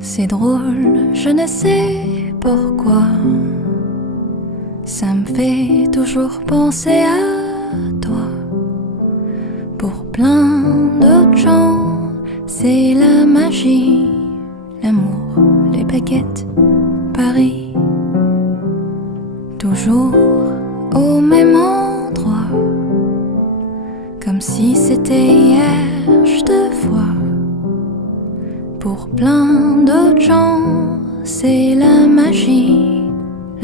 C'est drôle, je ne sais pourquoi. Ça me fait toujours penser à toi. Pour plein d'autres gens, c'est la magie, l'amour, les baguettes, Paris. Toujours au même endroit, comme si c'était hier, je te vois. Pour plein d'autres gens, c'est la magie,